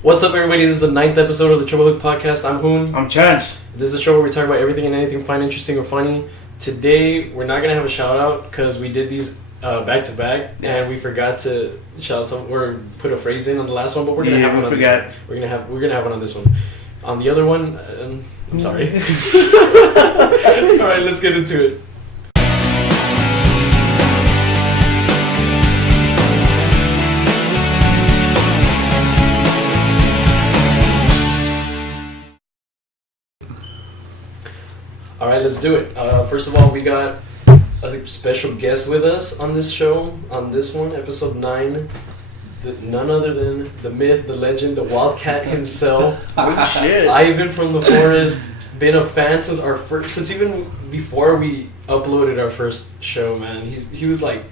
What's up, everybody? This is the 9th episode of the Trouble Hook Podcast. I'm Hoon. I'm Chanch. This is a show where we talk about everything and anything fun, interesting, or funny. Today, we're not going to have a shout-out because we did these back-to-back, and we forgot to shout some or put a phrase in on the last one, but we're going to have one on this one. We're gonna have one on this one. On the other one, I'm sorry. All right, let's get into it. All right, let's do it. First of all, we got a special guest with us on this show, on this one, episode 9. None other than the myth, the legend, the Wildcat himself. Oh, shit. Ivan from the Forest. Been a fan since since even before we uploaded our first show, man. He was like,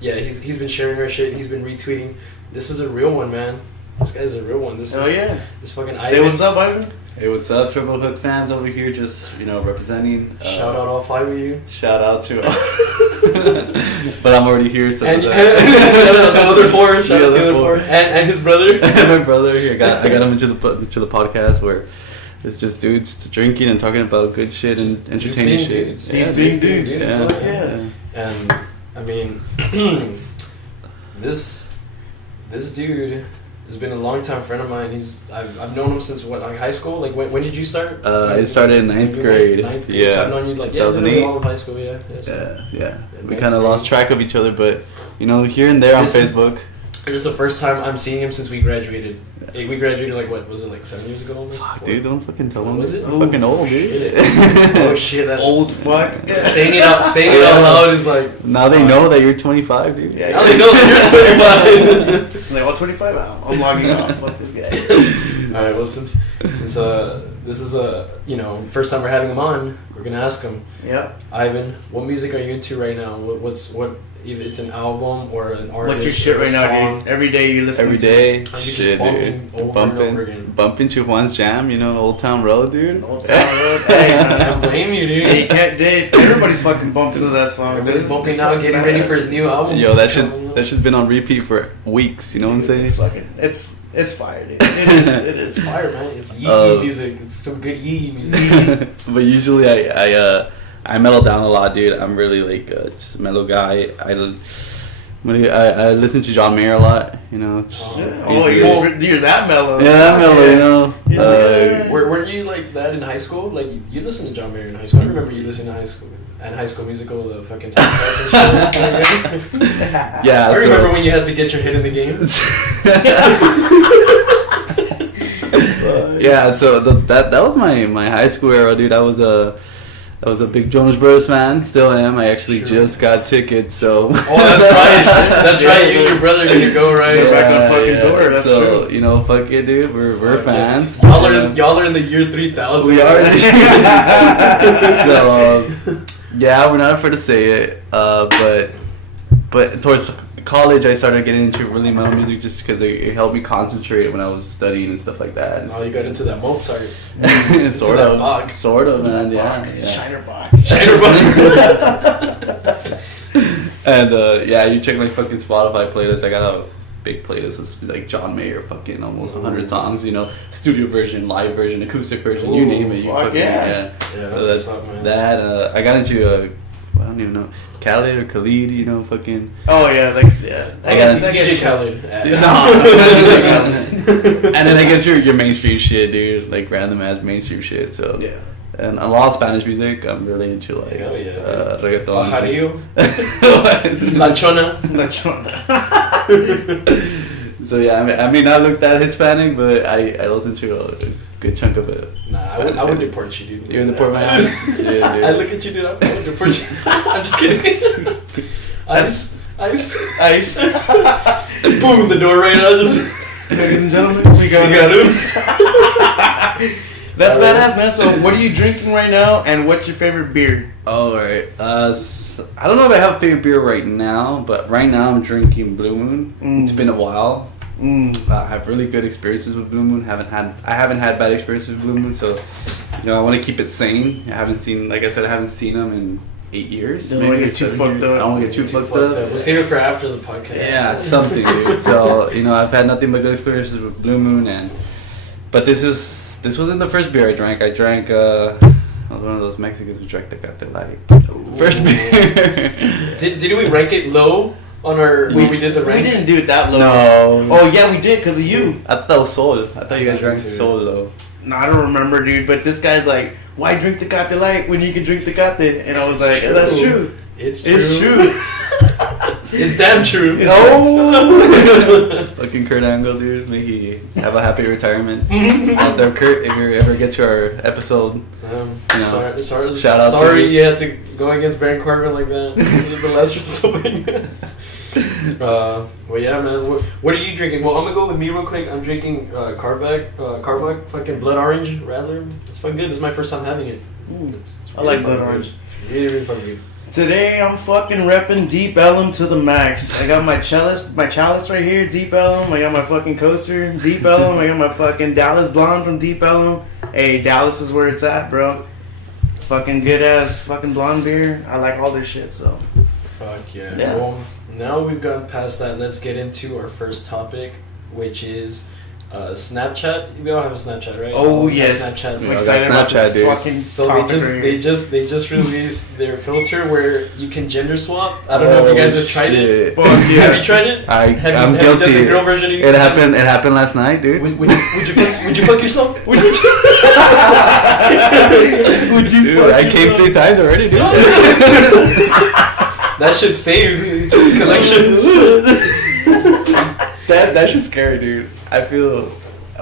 yeah, he's been sharing our shit. He's been retweeting. This is a real one, man. This guy's a real one. This fucking Ivan. Say what's up, Ivan. Hey, what's up, Triple Hook fans over here? Just representing. Shout out all 5 of you. Shout out to. But I'm already here, so. And shout out the other 4. Shout out to the other 4. And his brother. My brother here. I got him into the podcast where it's just dudes drinking and talking about good shit and entertaining shit. He's being dudes. Yeah. And I mean, this dude has been a long-time friend of mine. I've known him since high school? Like when did you start? I started in 9th grade. Yeah. So I've known you 2008. All of high school. Yeah. We kind of lost track of each other, but here and there on Facebook. This is the first time I'm seeing him since we graduated. Hey, we graduated what was it, like 7 years ago almost? Fuck, dude, don't fucking tell him. Was it? I'm fucking old, dude. Oh shit, that old fuck. Saying it out loud is like. Now they know that you're 25, dude. Yeah, now they know that you're 25. Like, 25? I'm logging off. Fuck this guy. All right. Well, since this is first time we're having him on, we're gonna ask him. Yeah. Ivan, what music are you into right now? What? If it's an album or an artist. Like your shit right now, dude. Every day you listen. Every day, shit, dude. Bumping to Juan's Jam, Old Town Road, dude. Old Town Road. Hey, I can't blame you, dude. Hey, everybody's fucking bumping to that song. Everybody's bumping now, getting ready for his new album. Yo, that shit's been on repeat for weeks. You know what I'm saying? It's fire, dude. It is fire, man. It's yee music. It's still good yee music. But usually I mellow down a lot, dude. I'm really just a mellow guy. I listen to John Mayer a lot, you're that mellow. Yeah, that mellow, Weren't you like that in high school? Like you listened to John Mayer in high school. I remember you listening to High School and High School Musical, the fucking soundtrack and shit. Yeah, I remember when you had to get your head in the game. Yeah, so that was my high school era, dude. I was a big Jonas Brothers fan. Still am. I actually just got tickets, so. Oh, that's right. That's right. You and your brother are gonna go, right? They're back on fucking tour. That's true. Fuck it, dude. We're fans. Y'all are in the year 3000. We are. So, yeah, we're not afraid to say it. But towards college, I started getting into really metal music just because it helped me concentrate when I was studying and stuff like that. Oh, you got into that Mozart. Sort of, man. Yeah. Shinerbach. And you check my fucking Spotify playlist. I got a big playlist of like John Mayer, fucking almost 100 songs. Studio version, live version, acoustic version, you name it. Yeah, that's so up, man. That I got into I don't even know. Khaled or Khalid, fucking. Oh yeah, I got DJ Khaled. And then I guess your mainstream shit, dude, like random ass mainstream shit. So yeah. And a lot of Spanish music. I'm really into reggaeton. Pajarillo. La Chona. So yeah, I mean, I look that Hispanic, but I listen to a good chunk of it. Nah, I would deport you, dude. You're in the port my house? Yeah, dude. I look at you, dude. I would deport you. I'm just kidding. Ice. Boom, the door right now. Ladies and gentlemen, we got him. That's badass, man. So, what are you drinking right now, and what's your favorite beer? Oh, alright. I don't know if I have a favorite beer right now, but right now I'm drinking Blue Moon. It's been a while. I have really good experiences with Blue Moon. I haven't had bad experiences with Blue Moon, so I want to keep it sane. I haven't seen them in 8 years. Don't want to get too 7 fucked years. up. I don't want to get too fucked up. We'll save it for after the podcast. Yeah, something, dude. So I've had nothing but good experiences with Blue Moon, but this wasn't the first beer I drank. I drank I was one of those Mexicans who drank Tecate Light. First beer. Did we rank it low on our when we did the rank? We didn't do it that low. No. Oh yeah, we did because of you. I thought it was Sol. I thought you guys drank too. Sol low. No, I don't remember, dude. But this guy's like, "Why drink Tecate Light when you can drink Tecate?" And I was like, true. "That's true. It's true. It's true." It's damn true. No. Fucking Kurt Angle, dude. May he have a happy retirement. Out there, Kurt, if you ever get to our episode. Sorry, shout out to sorry you. You had to go against Baron Corbin like that. The last WrestleMania. Well, yeah, man. What are you drinking? Well, I'm gonna go with me real quick. I'm drinking Carbac, fucking Blood Orange Radler. It's fucking good. This is my first time having it. It's I like really Blood fucking Orange. good. Really, really fucking good. Today I'm fucking repping Deep Ellum to the max. I got my chalice right here, Deep Ellum. I got my fucking coaster, Deep Ellum. I got my fucking Dallas Blonde from Deep Ellum. Hey, Dallas is where it's at, bro. Fucking good ass fucking blonde beer. I like all this shit, so. Fuck yeah. Yeah. Well, now we've gone past that. Let's get into our first topic, which is Snapchat. We all have a Snapchat, right? Oh All have yes, Snapchat. I'm Yeah, excited about Snapchat, this dude. fucking So topic they right here. just released their filter where you can gender swap. I don't know if you guys have tried it. Fuck yeah. Have you tried it? I'm Have you guilty. done the girl version of you? It happened last night, dude. Would you fuck yourself? Would you? Would you Dude, fuck I came yourself? 3 times already, dude. That should save his collections. That shit's scary, dude. I feel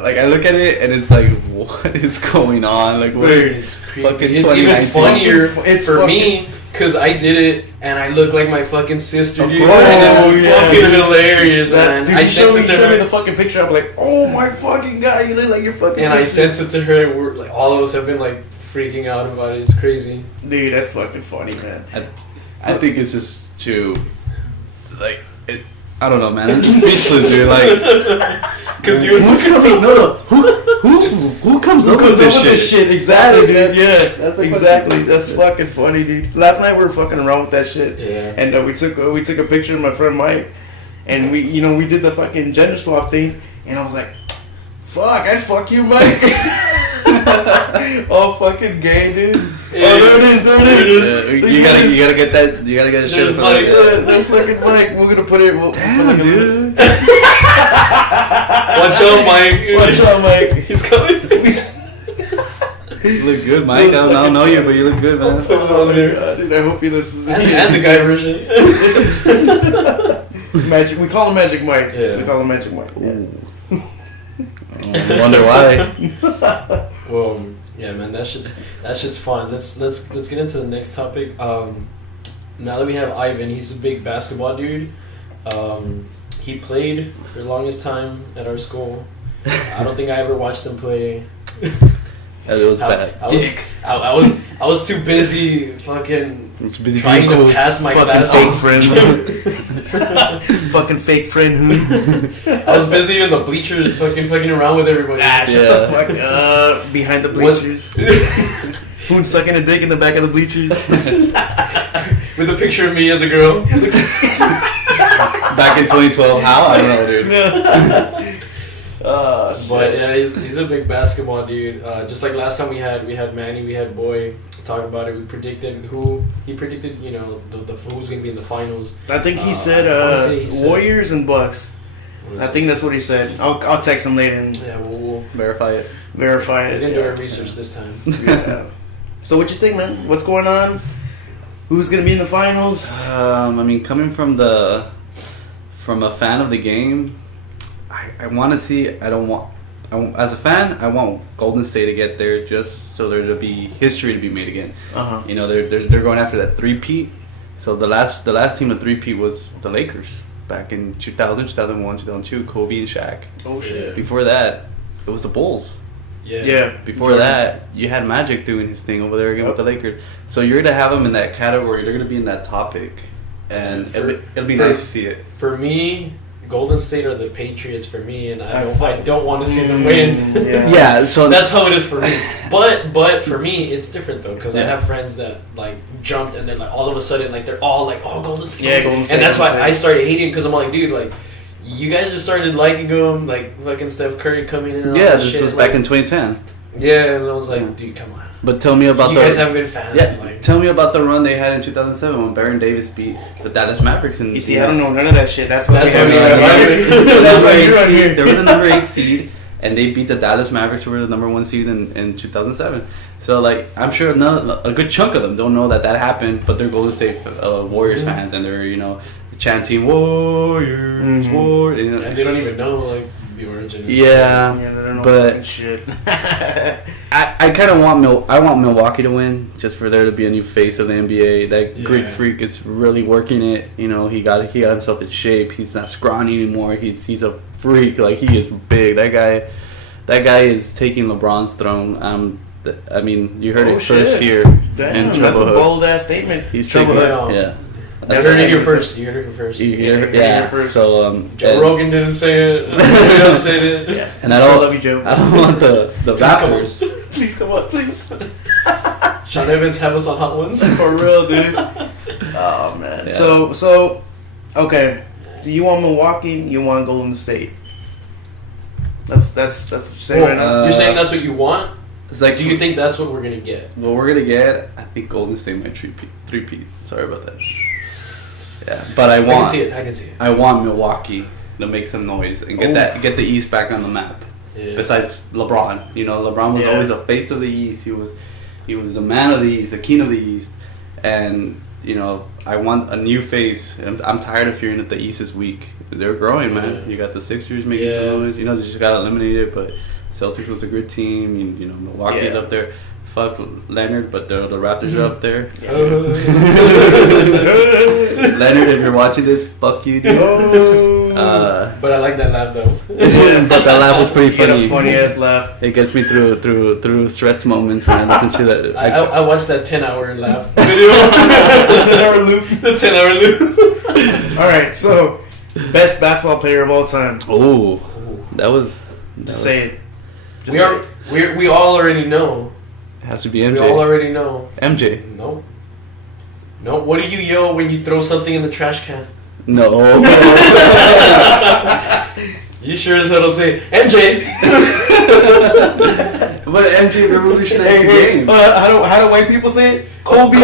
like I look at it and it's like, what is going on? Like, what Dude, is It's creepy. fucking It's even 2019? funnier It's for fucking- me because I did it and I look like my fucking sister, Of dude. course. And it's Oh, yeah. fucking hilarious, man. Dude, I you showed sent me, it to me her. the fucking picture. I'm like, oh my fucking god, you look like your fucking And I sister. sent it to her. We're like, all of us have been like freaking out about it. It's crazy. Dude, that's fucking funny, man. I think it's just too, like, I don't know, man. I'm just speechless, dude. Like, Because you who's coming? No. Who comes up with this shit? Exactly, dude. Yeah, That's like exactly. fucking- That's fucking funny, dude. Last night we were fucking around with that shit, Yeah. and we took a picture of my friend Mike, and we did the fucking gender swap thing, and I was like, "Fuck, I'd fuck you, Mike." All fucking gay, dude. Yeah. Oh, there it is. You gotta get that. You gotta get a shit There's from Mike. that. That's fucking Mike. We're gonna put it. Damn, dude. Watch out, Mike. Watch out, Mike. He's coming for me. You look good, Mike. I don't know you, but you look good, man. Put it on there. Dude, I hope he listens. to this. And the guy version. Magic. We call him Magic Mike. Yeah. We call him Magic Mike. I wonder why. Well, yeah, man, that shit's fun. Let's get into the next topic. Now that we have Ivan, he's a big basketball dude. He played for the longest time at our school. I don't think I ever watched him play. It was bad. I was too busy fucking It's been trying cool. to pass my Fucking classes. fake friend. Fucking fake friend. I was busy in the bleachers, fucking around with everybody. Shut Yeah. the fuck up. Behind the bleachers. Who's sucking a dick in the back of the bleachers? With a picture of me as a girl. Back in 2012, how? I don't know, dude. Oh, shit. But yeah, he's a big basketball dude. Just like last time we had Manny, we had Boy talk about it. We predicted he predicted the who's gonna be in the finals. I think he said I wanna say he said- Warriors and Bucks. I think that's what he said. I'll text him later and Yeah, we'll Verify it. verify we it. didn't do our research this time. Yeah. So what you think, man? What's going on? Who's gonna be in the finals? I mean, coming from a fan of the game, I want to see. As a fan, I want Golden State to get there just so there to be history to be made again. Uh-huh. You know, they're going after that three-peat. So the last team to three-peat was the Lakers back in 2000, 2001, 2002, Kobe and Shaq. Oh shit. Before that, it was the Bulls. Yeah. Before that, you had Magic doing his thing over there again with the Lakers. So you're gonna have them in that category. They're gonna be in that topic, and it'll be nice to see it. For me, Golden State or the Patriots for me, and I don't want to see them win. Yeah, so that's how it is for me. But for me, it's different though, because I have friends that like jumped and then like all of a sudden like they're all like, oh, Golden State. Yeah, Golden State. And that's why I started hating, because I'm like, dude, like you guys just started liking them, like fucking Steph Curry coming in. And all that this shit. was back in 2010. Yeah, and I was like, dude, come on. But tell me about you guys haven't been fans. Yeah, like, tell me about the run they had in 2007 when Baron Davis beat the Dallas Mavericks. And you see, I don't know none of that shit. That's why we have They were the number 8 seed, and they beat the Dallas Mavericks, who were the number 1 seed in 2007. So, like, I'm sure a good chunk of them don't know that happened, but they're Golden State Warriors fans, and they're, chanting Warriors, Warriors. You know. And they don't even know, like, the origin. Yeah, they don't know but fucking shit. I kind of want Milwaukee to win, just for there to be a new face of the NBA. That Greek freak is really working it. He got himself in shape. He's not scrawny anymore. He's a freak. Like, he is big. That guy is taking LeBron's throne. I mean, you heard it first here. Damn, that's a bold ass statement. He's taking it. Yeah. You heard it here first. You heard it first. First. So Joe Rogan didn't say it. Nobody else said it. Yeah. And I love you, Joe. I don't want the Raptors. Please come on, please. Sean Evans, have us on Hot Ones. For real, dude. Oh man. Yeah. So, okay. Do you want Milwaukee? You want Golden State? That's what you're saying right now. You're saying that's what you want? It's like, do you think that's what we're gonna get? What we're gonna get? I think Golden State might three-peat. Sorry about that. Yeah, but I can see it. I want Milwaukee to make some noise and get the East back on the map. Yeah. Besides LeBron, LeBron was always the face of the East. He was the man of the East, the king of the East, and I want a new face. I'm tired of hearing that the East is weak. They're growing, man. You got the Sixers making some noise. They just got eliminated, but Celtics was a good team. Milwaukee's up there. Fuck Leonard, but the Raptors are up there. Yeah. Leonard, if you're watching this, fuck you, dude. But I like that laugh though. But that laugh was pretty funny. A funny ass laugh. It gets me through stress moments when I listen to that. I watched that 10-hour laugh video. The 10-hour loop. All right, so best basketball player of all time. Oh, that was. Say it. We all already know. It has to be MJ. We all already know. MJ. No. What do you yell when you throw something in the trash can? No. You sure as hell don't say MJ. But MJ revolutionized the game. How do white people say it? Kobe.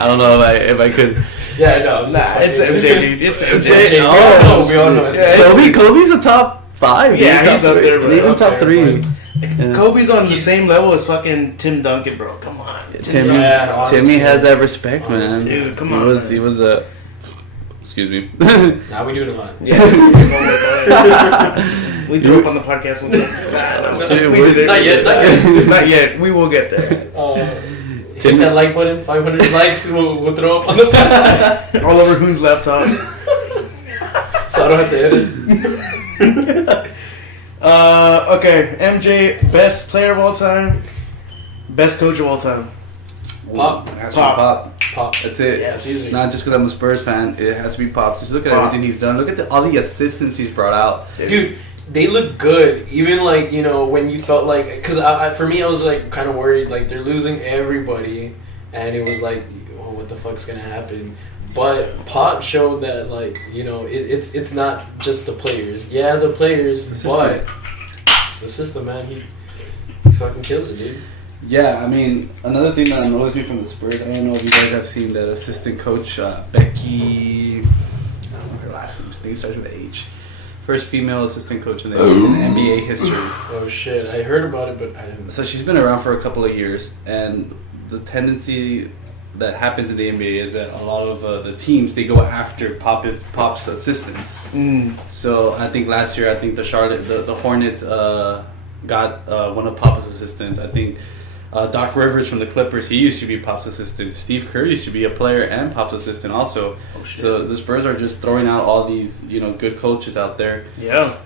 I don't know if I could. Yeah, no. It's MJ, dude. It's MJ. Oh, we all know it's Kobe's a top 5. Yeah, he's up there, bro. Even top 3. Kobe's on the same level as fucking Tim Duncan, bro. Come on. Timmy has that respect, man. Dude, come on. He was a. Excuse me. Nah, we do it a lot. Yeah. We threw up on the podcast one time. We did it. Not yet. We will get there. Hit that like button. 500 likes. We'll throw up on the podcast. All over Hoon's laptop. So I don't have to edit. Okay. MJ, best player of all time. Best coach of all time. Pop. That's it. Yes. Not just because I'm a Spurs fan. It has to be Pop. Just look at everything he's done. Look at all the assistants he's brought out. Dude, they look good. Even like, when you felt like... Because for me, I was like kind of worried. Like, they're losing everybody. And it was like, oh, what the fuck's going to happen? But Pop showed that, like, it's not just the players. Yeah, the players, but it's the system, man. He fucking kills it, dude. Yeah, I mean, another thing that annoys me from the Spurs, I don't know if you guys have seen that assistant coach, Becky, I don't know her last name, I think it starts with H. First female assistant coach in the NBA history. Oh shit, I heard about it, but I didn't. So she's been around for a couple of years, and the tendency that happens in the NBA is that a lot of the teams, they go after Pop's assistants. So I think last year, the Hornets got one of Pop's assistants. I think Doc Rivers from the Clippers, he used to be Pop's assistant. Steve Kerr used to be a player and Pop's assistant also. Oh, shit. So the Spurs are just throwing out all these, good coaches out there. Yeah.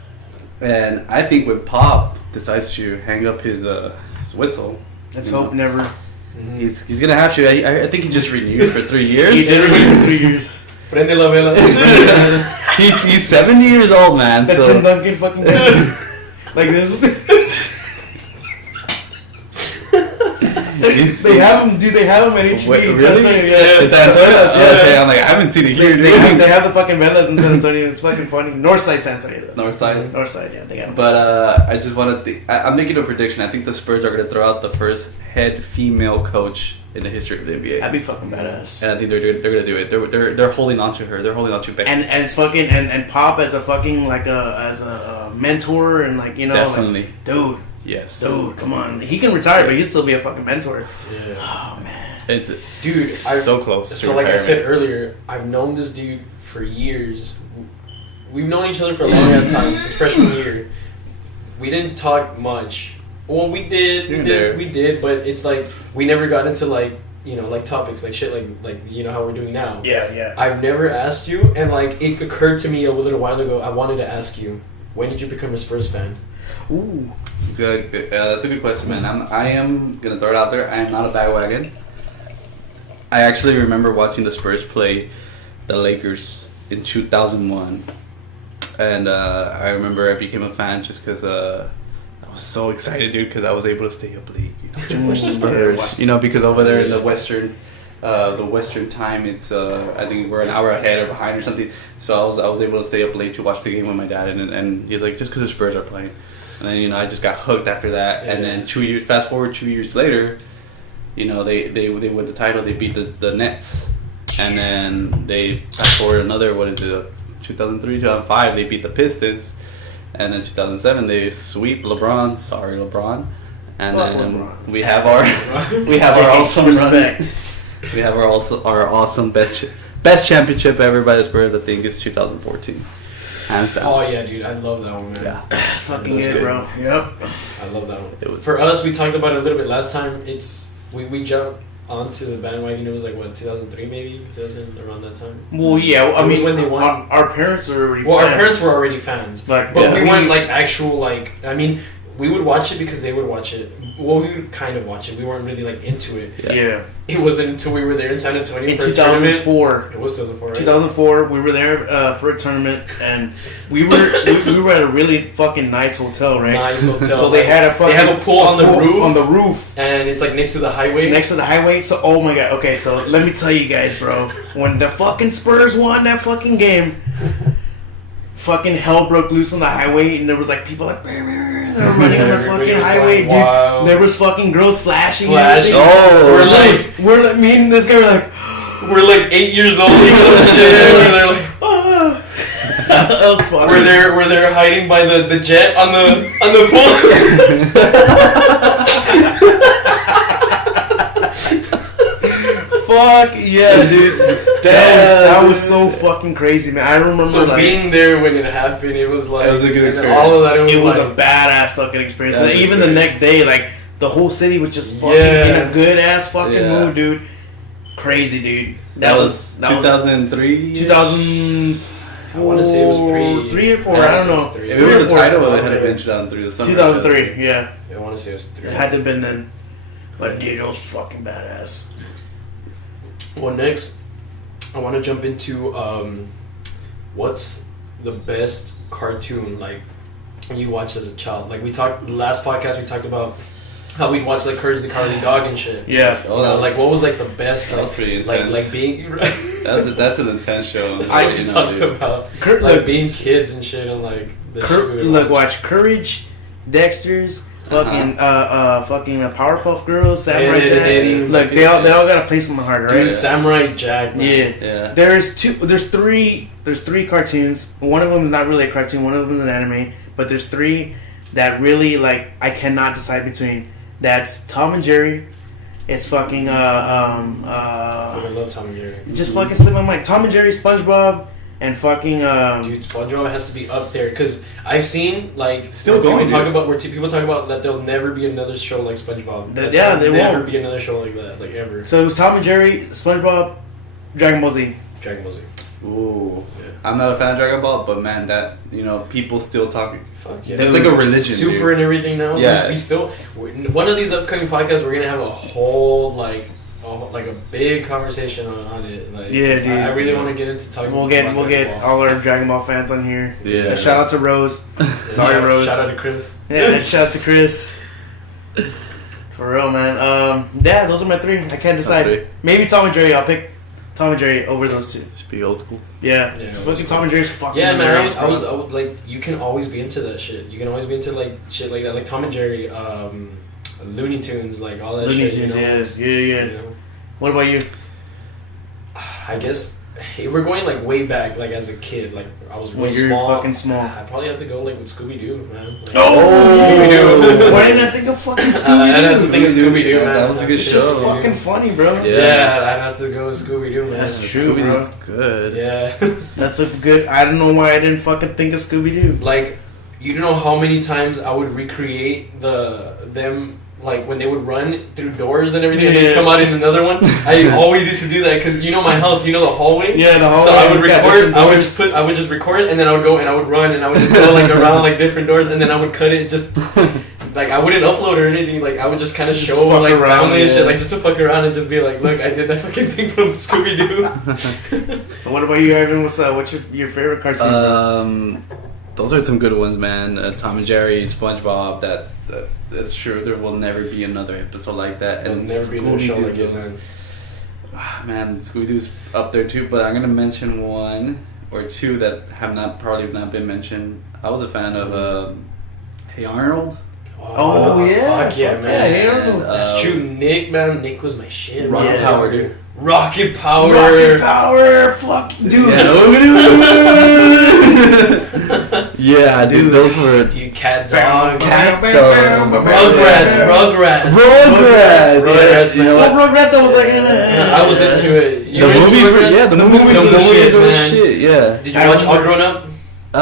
And I think when Pop decides to hang up his whistle, let's hope never. He's gonna have to. I think he just renewed for 3 years. He did renew for 3 years. Prende la vela. He's 70 years old, man. That So Tim Duncan fucking guy. Like this. They have him, dude. They have him at HB. Wait, in San really? Antonio. Yeah. It's Antonio. Yeah. Okay, I'm like, I haven't seen it here. They have the fucking velas in San Antonio. It's fucking funny. Northside San Antonio. Northside. Northside, yeah. They got them. But I just want to. I'm making a prediction. I think the Spurs are going to throw out the first head female coach in the history of the NBA. That'd be fucking badass. And I think they're going to do it. They're holding on to her. They're holding on to Becky. And it's fucking and Pop as a fucking like as a mentor and like, you know, Definitely. like, dude. Yes. Dude, come on. He can retire, but he'll still be a fucking mentor. Yeah. Oh man. It's Dude, so close. So like I said earlier, I've known this dude for years. We've known each other for a long ass time since freshman year. We didn't talk much. Well, we did, but it's like we never got into like, you know, like topics like shit like you know how we're doing now. Yeah. I've never asked you, and like it occurred to me a little while ago. I wanted to ask you, when did you become a Spurs fan? Ooh. Good. That's a good question, man. I am gonna throw it out there. I am not a bandwagon. I actually remember watching the Spurs play the Lakers in 2001, and I remember I became a fan just because I was so excited, dude, because I was able to stay up late, you know, watch the Spurs. You know, because over there in the Western time, it's I think we're an hour ahead or behind or something. So I was able to stay up late to watch the game with my dad, and he's like, just because the Spurs are playing. And then, you know, I just got hooked after that. Yeah. And then fast forward 2 years later, you know, they won the title. They beat the Nets. And then they fast forward another, 2003, 2005, they beat the Pistons. And then 2007, they sweep LeBron. Sorry, LeBron. And then LeBron. we have our awesome respect. We have our awesome best championship ever by the Spurs. I think it's 2014. Hands down. Oh yeah, dude, I love that one, man. Yeah, fucking good, bro. Yep. I love that one. For us, we talked about it a little bit last time. It's we jumped onto the bandwagon. It was like what, 2003 maybe, 2000, around that time. Well, yeah. I mean, when they won. Our parents were already. Well, fans. our parents were already fans, but we weren't like actual like. I mean, we would watch it because they would watch it. Well, we would kind of watch it. We weren't really like into it. Yeah. It wasn't until we were there in San Antonio in for 2004. It was 2004. Right? 2004. We were there for a tournament, and we were at a really fucking nice hotel, right? Nice hotel. So they had they have a pool on the roof. On the roof, and it's like next to the highway. Next to the highway. So oh my god. Okay, so let me tell you guys, bro. When the fucking Spurs won that fucking game, fucking hell broke loose on the highway, and there was like people like. They were running on the fucking highway, dude. Wild. There was fucking girls flashing. Oh, we're like, me and this guy were like, we're like 8 years old. They're like, that was funny. We're there hiding by the jet on the pool. Fuck yeah, dude. That was so fucking crazy, man. I remember being there when it happened. It was like it was a good experience. All of that. It was a badass fucking experience. And even the next day, like the whole city was just fucking in a good ass fucking mood, dude. Crazy, dude. That was 2003. 2004. I want to say it was 3 or 4. I don't know. If it was a title, it had to been 2003. The summer. 2003. Yeah. I want to say it was 3. It had to have been then. But dude, it was fucking badass. Well, next, I want to jump into what's the best cartoon like you watched as a child. Like we talked the last podcast, we talked about how we'd watch like Courage the Cowardly Dog and shit. Yeah. You know, like what was like the best? That was pretty intense. Like being. that's an intense show. I talked about being kids and shit and like. Watch Courage, Dexter's. Fucking fucking Powerpuff Girls, Samurai Jack. Look, they all got a place in my heart, right? Dude, Samurai Jack, man. Yeah. There's three cartoons. One of them is not really a cartoon. One of them is an anime. But there's 3 that really like I cannot decide between. That's Tom and Jerry. It's fucking I love Tom and Jerry. Just fucking slip my mind. Tom and Jerry, SpongeBob. And fucking dude, SpongeBob has to be up there because I've seen like still going. People talk about that there'll never be another show like SpongeBob. There never won't be another show like that, like ever. So it was Tom and Jerry, SpongeBob, Dragon Ball Z. Dragon Ball Z. Ooh, yeah. I'm not a fan of Dragon Ball, but man, that people still talk. Fuck yeah, it's like a religion. Super dude. And everything now. Yeah, we still one of these upcoming podcasts we're gonna have a whole like like a big conversation on it. Like, Yeah, dude. I really want to get into talking. We'll get all our Dragon Ball fans on here. Yeah. Shout out to Rose. Sorry, Rose. Shout out to Chris. Yeah, shout out to Chris. For real, man. Yeah, those are my 3. I can't decide. Maybe Tom and Jerry. I'll pick Tom and Jerry over those 2. Should be old school. Yeah. Fucking Tom and Jerry's fucking. Yeah, man. I was like, you can always be into that shit. You can always be into like shit like that, like Tom and Jerry, Looney Tunes, like all that Looney shit. Tunes, yeah. You know? What about you? I guess if we're going like way back, like as a kid, like I was When real you're small. fucking small. I probably have to go like with Scooby Doo, man. Like, Scooby-Doo. Why didn't I think of fucking Scooby-Doo? I had to think of Scooby Doo, man. That was a good It's show. just fucking funny, bro. Yeah, I'd have to go with Scooby Doo, man. That's true, bro. Scooby-Doo's good. Yeah. That's a good. I don't know why I didn't fucking think of Scooby-Doo. Like, you don't know how many times I would recreate them. Like when they would run through doors and everything, and they'd come out in another one. I always used to do that because you know my house, you know the hallway. Yeah, the hallway. So I would record. I would just record, and then I would go and I would run, and I would just go like around like different doors, and then I would cut it just like I wouldn't upload or anything. Like I would just kind of show like family and shit, like just to fuck around and just be like, look, I did that fucking thing from Scooby Doo. What about you, Ivan? What's your favorite cartoon? Those are some good ones, man. Tom and Jerry, SpongeBob. That's true. There will never be another episode like that. There'll And never be another show like it, man. Man, Scooby-Doo's up there too. But I'm gonna mention 1 or 2 that have probably not been mentioned. I was a fan of Hey Arnold. Oh yeah, fuck yeah, man. Yeah, Hey Arnold. That's true. Nick, man. Nick was my shit. Rocket Power, dude. Rocket Power. Rocket Power, fuck, dude. Yeah, dude, those were You cat dog. Rugrats. Rugrats, You know man. what? Rugrats, I was like, I was into it. You The were into movies were Rugrats? the movies shit, were man. shit. Yeah. Did you watch All Grown Up? I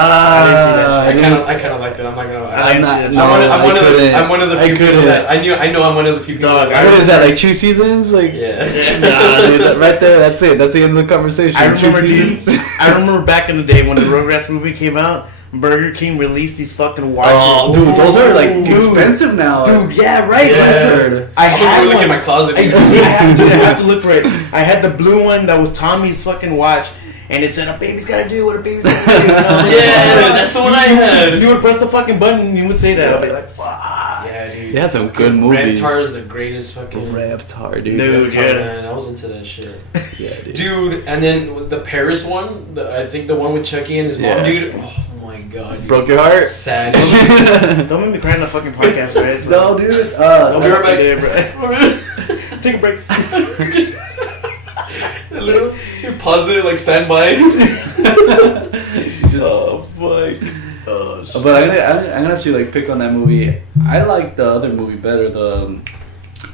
didn't see that shit. I kind of liked it. I'm not gonna lie. I didn't see that shit. I'm one of the few people that I know I'm one of the few people. Dog, What is that? Like 2 seasons? Like Yeah. Nah, dude, right there. That's it. That's the end of the conversation. I remember, 2 dude. seasons. I remember back in the day when the Rugrats movie came out. Burger King released these fucking watches. Oh, dude, those are like Dude. expensive now. Dude, yeah, right. Yeah. Dude. I had I'm gonna look one. at my closet. I have to look for it. I had the blue one that was Tommy's fucking watch, and it said, "A baby's gotta do what a baby's gotta do." Yeah, that's the one I had. You would press the fucking button, and you would say that. I'd be like, "Fuck." Yeah, dude. They had some good movies. Reptar is the greatest fucking. Reptar, dude. Dude, Reptar, yeah. man. I was into that shit. Yeah, dude. Dude, and then with the Paris one, I think the one with Chucky and his mom, Yeah. dude. Oh my god. Dude. Broke your heart? Sad. Don't make me cry on the fucking podcast, right? So, No, dude. I'll be right back. there, bro. Take a break. You pause it, like stand by. Oh fuck. Oh shit. But I'm gonna have to like pick on that movie. I like the other movie better. The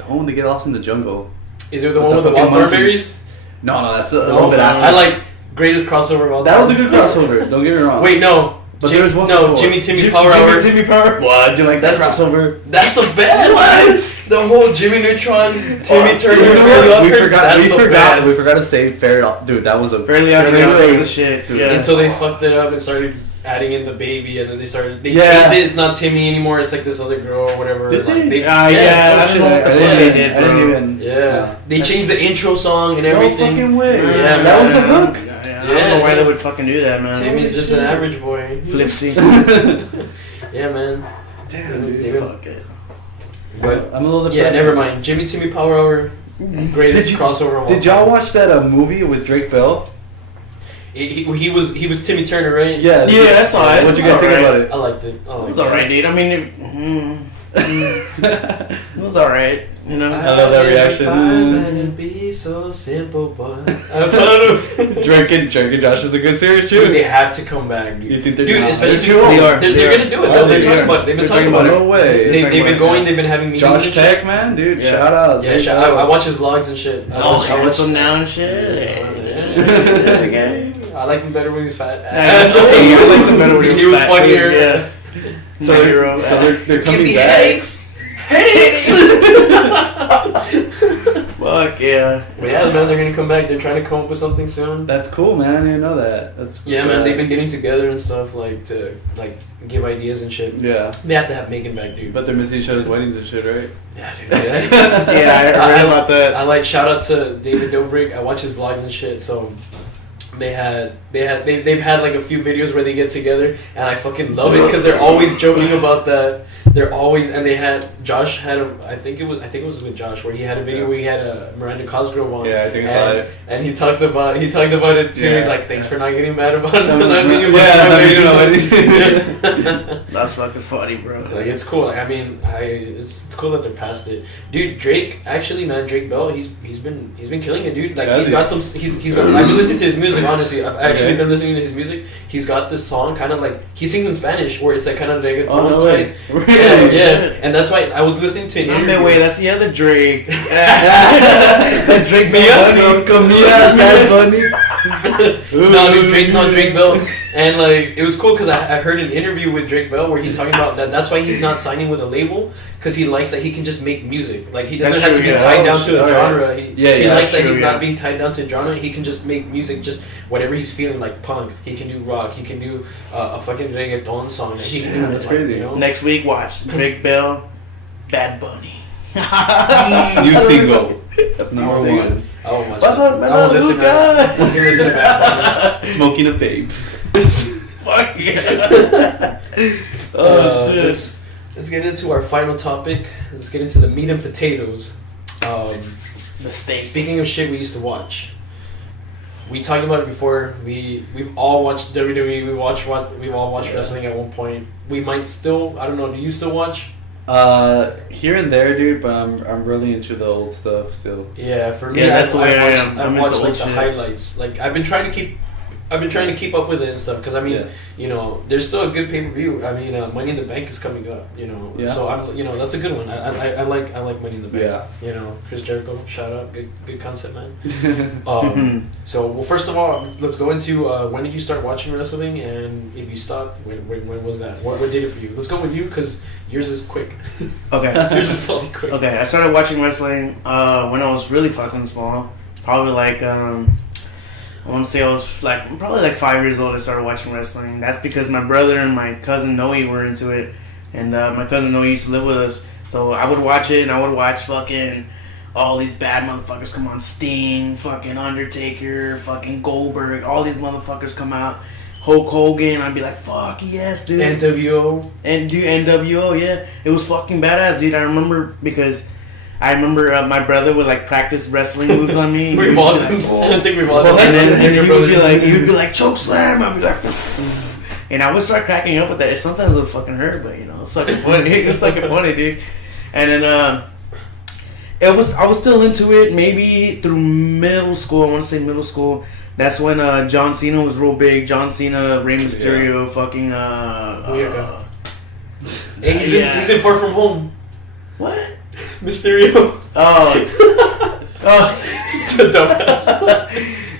one when they get lost in the jungle. Is it the one with the fucking wild monkeys. berries? No, that's a little bit after. I like greatest crossover of all That time. was a good crossover. Don't get me wrong. Wait, no. But there was one No, before. Jimmy Timmy Power Hour. Jimmy Power. What? Do you like that That's- crossover? That's the best. What? The whole Jimmy Neutron, Timmy Turner, We Fairly Odd Parents, forgot. that's We the forgot. best. We forgot to say Fairly Odd. Dude, that was a Fairly Odd Parents Odd was the shit. Dude. Yeah. Until they fucked it up and started adding in the baby, and then they Yeah. changed it. It's not Timmy anymore. It's like this other girl or whatever. Did like, they? Yeah, I don't know what the fuck they did, I didn't bro. even. Yeah, they That's- changed the intro song and No everything. fucking way. Yeah, that was the hook. I don't know why they would fucking do that, man. Timmy's just an average boy. Flipsy. Yeah, man. Damn, They dude. were- Fuck it. But I'm a little depressed. yeah, never mind. Jimmy Timmy Power Hour, greatest Did you- crossover. of all Did y'all time. watch that movie with Drake Bell? He was Timmy Turner, right? Yeah. Yeah, I saw it. What'd you It's guys think alright. about it? I liked it. I liked It's alright, dude. I mean, it was alright. You know. I love that reaction. It'd be so simple, but I found Drake and Josh is a good series Dude, too. they have to come back, dude. You think they're Dude, gonna- especially They're too old. They are. They're gonna do it. Oh, They're they talking are. about. They've been They're talking talking about No it. way. They- They've been going. They've been having meetings. Josh and Peck, shit. man, dude, Yeah. shout out. Yeah, Drake I Bell. watch his vlogs and shit. Oh, I watch him now and shit. Yeah. I like him better when he's fat. I like him better when he was fat, too, funnier. yeah. So, they're coming Give me back. headaches. Headaches. Fuck, Fuck yeah. But yeah, man, they're gonna come back. They're trying to come up with something soon. That's cool, man. I didn't know that. That's Yeah, man, they've been getting together and stuff, like, to, like, give ideas and shit. Yeah. They have to have Megan back, dude. But they're missing each other's weddings and shit, right? Yeah, dude. Yeah, I heard about that. I like, shout out to David Dobrik. I watch his vlogs and shit, so they've had like a few videos where they get together, and I fucking love it because they're always joking about that. They're always, and they had, Josh had I think it was with Josh, where he had a video where he had a Miranda Cosgrove on. Yeah, I think I saw it. And he talked about it too. Yeah. He's like, thanks for not getting mad about it. That's fucking funny, bro. Like, it's cool. Like, I mean, it's cool that they're past it, dude. Drake, actually, man, Drake Bell, he's been killing it, dude. Like, I've been listening to his music. Honestly, I've actually been listening to his music. He's got this song, kind of like, he sings in Spanish, where it's like kind of reggaeton type. Yeah, and that's why I was listening to an interview. Wait, that's the other Drake. That Drake Bell. Drake Bell. And like, it was cool because I heard an interview with Drake Bell where he's talking about that. That's why he's not signing with a label, because he likes that he can just make music. Like, he doesn't have to be tied down to a genre. He likes that he's not being tied down to a genre. He can just make music, just whatever he's feeling, like punk. He can do rock. He can do a fucking reggaeton song. He can do, that's crazy. You know? Next week, watch Drake Bell, Bad Bunny. New single. Number one. I won't watch What's that. up, man? I won't listen to that. I won't listen to Bad Bunny. Smoking a babe. Fuck yeah. Shit. Let's get into our final topic. Let's get into the meat and potatoes. The steak. Speaking of shit we used to watch, we talked about it before. We've all watched WWE. We've all watched wrestling at one point. We might still. I don't know. Do you still watch? Here and there, dude. But I'm really into the old stuff still. Yeah, for me, Yeah, that's the way I am. I've I'm watched into like old the shit. highlights. Like, I've been trying to keep up with it and stuff, because I mean, you know, there's still a good pay per view. I mean, Money in the Bank is coming up, you know, so I'm, you know, that's a good one. I like Money in the Bank. Yeah. You know, Chris Jericho, shout out, good concept, man. So, well, first of all, let's go into when did you start watching wrestling, and if you stopped, when was that? What did it for you? Let's go with you, because yours is quick. Okay. Yours is probably quick. Okay, I started watching wrestling when I was really fucking small. Probably like, I want to say I was like probably like 5 years old. I started watching wrestling. That's because my brother and my cousin Noe were into it, and my cousin Noe used to live with us. So I would watch it, and I would watch fucking all these bad motherfuckers come on. Sting, fucking Undertaker, fucking Goldberg. All these motherfuckers come out. Hulk Hogan. I'd be like, fuck yes, dude. NWO. And do NWO, yeah. It was fucking badass, dude. I remember because my brother would like practice wrestling moves on me. We've all done. I think we've all done. And then your he would brother be like choke slam. I'd be like, and I would start cracking up with that. Sometimes it would fucking hurt, but you know, it's fucking funny. It's fucking funny, dude. And then I was still into it maybe through middle school. I want to say middle school. That's when John Cena was real big. John Cena, Rey Mysterio, fucking hey, he's in Far From Home. What? Mysterio. Oh. So dumbass.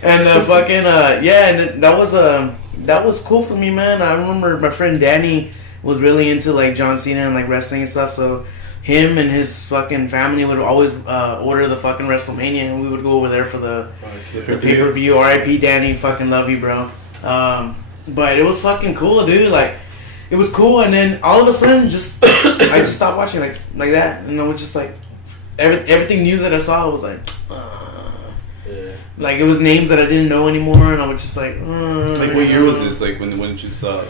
And fucking and that was cool for me, man. I remember my friend Danny was really into like John Cena and like wrestling and stuff, so him and his fucking family would always order the fucking WrestleMania, and we would go over there for the pay-per-view. R.I.P. Danny, fucking love you, bro. But it was fucking cool, dude. Like, it was cool, and then all of a sudden, I just stopped watching like that, and I was just like, everything new that I saw was like, like it was names that I didn't know anymore, and I was just like, like what year was this? Like when did you stop?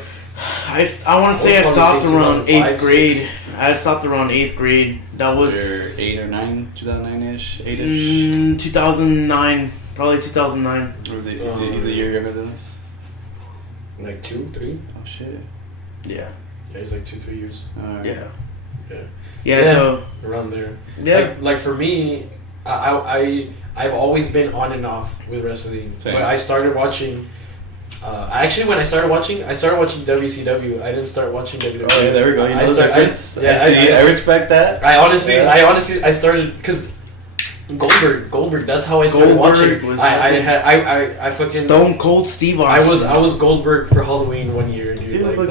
I want to say I stopped around 8th grade. I stopped around 8th grade. That was 8 or 9, 2009-ish, 8ish. 2009, probably 2009. Or was it? He's a year younger than us. Like 2, 3. Oh shit. Yeah. Yeah, he's like 2-3 years. Yeah. Yeah. So around there. Yeah. Like for me, I've always been on and off with wrestling. Same. But I started watching. When I started watching WCW. I didn't start watching WWE. Oh yeah, there we go. You know the difference. I respect that. I honestly, I started because Goldberg. That's how I started Goldberg watching. was I fucking Stone Cold Steve Austin. I was Goldberg for Halloween one year, dude. Dude,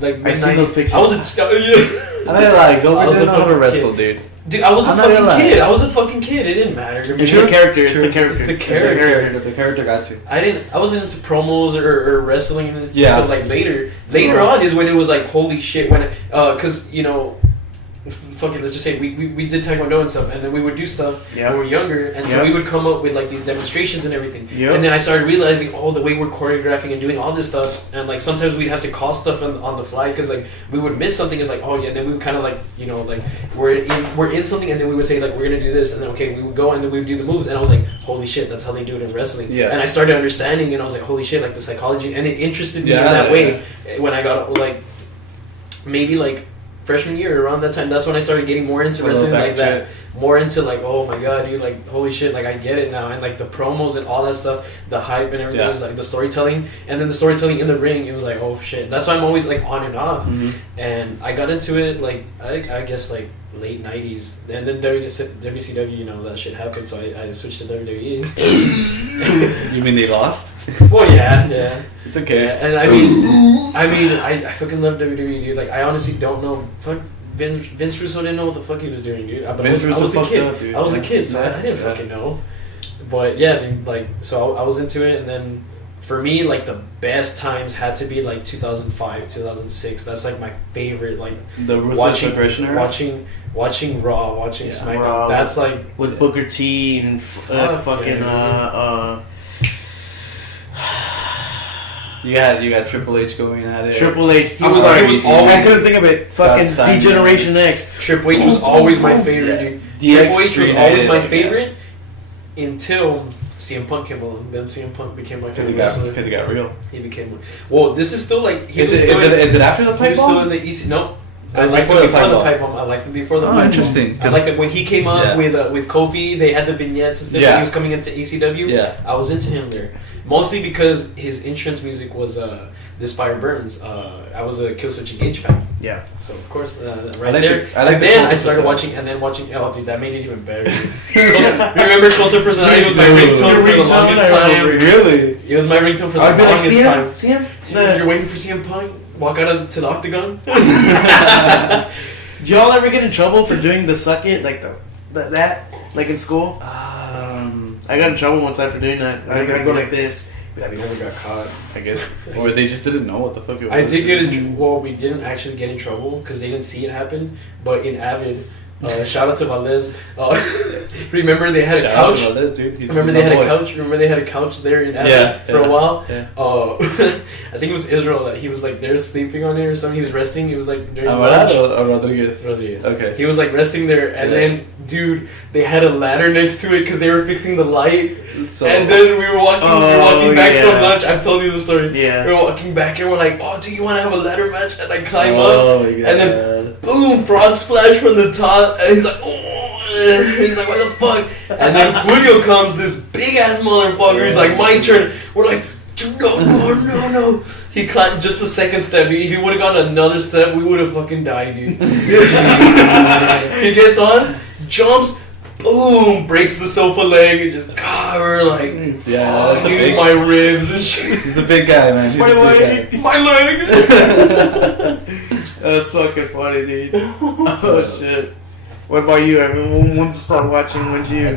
like I've seen those pictures. I was a yeah. I don't like Goldberg I was didn't a know how to fucking wrestle, kid. dude. Dude, I was a I'm not gonna fucking lie. kid. I was a fucking kid. It didn't matter. It's the character. It's the character. It's the It's character. The character got you. I wasn't into promos or wrestling Yeah. until like later. Later on is when it was like holy shit when because you know. Fuck it, let's just say we did taekwondo and stuff, and then we would do stuff when we were younger, and so we would come up with like these demonstrations and everything. Yep. And then I started realizing, the way we're choreographing and doing all this stuff, and like sometimes we'd have to call stuff on the fly because like we would miss something. It's like and then we would kind of like like we're in something, and then we would say like we're gonna do this, and then we would go and then we would do the moves, and I was like, holy shit, that's how they do it in wrestling. Yeah. And I started understanding, and I was like, holy shit, like the psychology, and it interested me in that way when I got like maybe like freshman year around that time. That's when I started getting more into wrestling like that, more into like, oh my god, dude, like holy shit, like I get it now, and like the promos and all that stuff, the hype and everything was like the storytelling, and then the storytelling in the ring, it was like, oh shit. That's why I'm always like on and off. And I got into it like I guess like late 90s, and then WCW, that shit happened, so I switched to WWE. You mean they lost? Well, yeah. It's okay. Yeah, and I fucking love WWE, dude. Like, I honestly don't know. Fuck, Vince Russo didn't know what the fuck he was doing, dude. But I was a kid. Up, I was a kid, so I didn't fucking know. But yeah, dude, like, so I was into it, and then for me, like, the best times had to be like 2005, 2006. That's like my favorite. Like, the watching era? watching Raw, watching SmackDown. Raw, that's like with Booker T and You got Triple H going at it. Triple H. He was always. I couldn't think of it. Fucking D-Generation X. Triple H was always my favorite, dude. Triple H was always my favorite until CM Punk came along. Then CM Punk became my favorite wrestler. Because it got real. He became one. Well, this is still like Is it after the pipe bomb? He was still in the EC. Nope. I liked him before the pipe bomb. I liked him before the pipe bomb. Interesting. I liked it when he came up with Kofi. They had the vignettes and stuff. When he was coming into ECW. Yeah. I was into him there. Mostly because his entrance music was This Fire Burns. I was a Killswitch Engage fan. Yeah. So of course, I started watching, oh dude, that made it even better. Remember Shelter Personality was my ringtone for the longest time. Really? It was my ringtone for the I'd be like, longest time. CM? You're waiting for CM Punk? Walk out to the octagon? Did y'all ever get in trouble for doing the suck it, like that, like in school? I got in trouble once after doing that. I go like this. But I never got caught, I guess. Or they just didn't know what the fuck it was. I did get in. Well, we didn't actually get in trouble because they didn't see it happen. But in Avid, shout out to Valdez. Remember they had a couch. Valdez, dude. Remember they had a couch there in Avid for a while. Yeah. I think it was Israel that he was like there sleeping on it or something. He was resting. He was like during lunch. Rodriguez. Okay. He was like resting there, and then dude, they had a ladder next to it because they were fixing the light. And then we were walking back from lunch. I've told you the story. Yeah. We were walking back and we're like, oh, do you want to have a ladder match? And I climb up. And then, boom, frog splash from the top. And he's like, oh. He's like, what the fuck? And then Julio comes, this big ass motherfucker. He's like, my turn. We're like, dude, no. He climbed just the second step. If he would have gone another step, we would have fucking died, dude. He gets on, jumps, boom, breaks the sofa leg, and just, God, we're like, dude, my ribs and shit. He's a big guy, man. My leg. That's fucking funny, dude. Oh, shit. What about you? I mean, when did you start watching?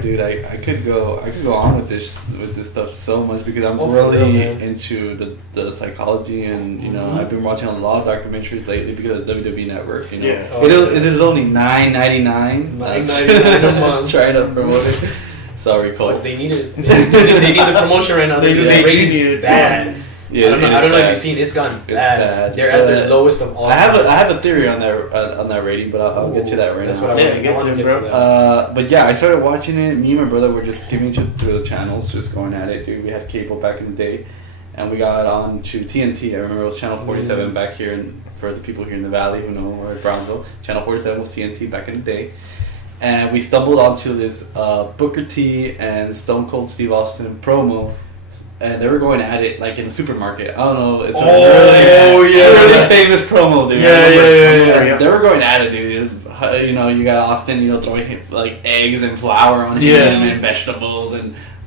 Dude, I could go on with this stuff so much because I'm really into the psychology and I've been watching a lot of documentaries lately because of WWE Network. It is only $9.99. $9.99 a month. Trying to promote it. Sorry, Cole. They need it. They need the promotion right now. They need it bad. Yeah, I don't know if you've seen. It's gone bad. They're at their lowest of all time. I have a theory on that rating, but I'll get to that right now. That's what I want to get to. But yeah, I started watching it. Me and my brother were just skimming through the channels, just going at it. Dude, we had cable back in the day, and we got on to TNT. I remember it was Channel 47 back here, and for the people here in the Valley who know, we're at Brownsville. Channel 47 was TNT back in the day. And we stumbled onto this Booker T and Stone Cold Steve Austin promo. And they were going at it like in a supermarket. I don't know. It's a really famous promo, dude. Yeah. They were going at it, dude. you know, you got Austin, you know, throwing like eggs and flour on him and vegetables,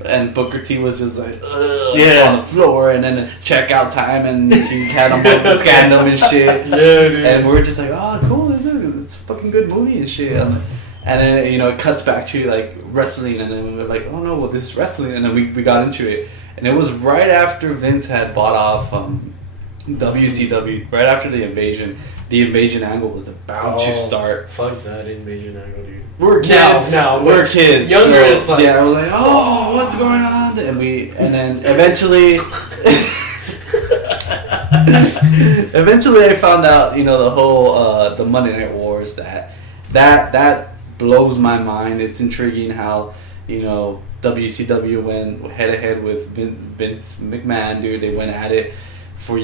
and Booker T was just like, on the floor, and then checkout time, and he had him scan them and shit. Yeah, dude. And we're just like, oh, cool, it's a fucking good movie and shit. And then, you know, it cuts back to like wrestling, and then we're like, oh no, well, this is wrestling, and then we got into it, and it was right after Vince had bought off WCW, right after the invasion. The invasion angle was about to start. Fuck that invasion angle, dude. We're kids. Now we're kids. Younger, so, it's like, yeah, we're like, oh, what's going on? And then eventually, eventually, I found out, you know, the whole the Monday Night Wars. That blows my mind. It's intriguing how, you know, WCW went head to head with Vince McMahon, dude. They went at it for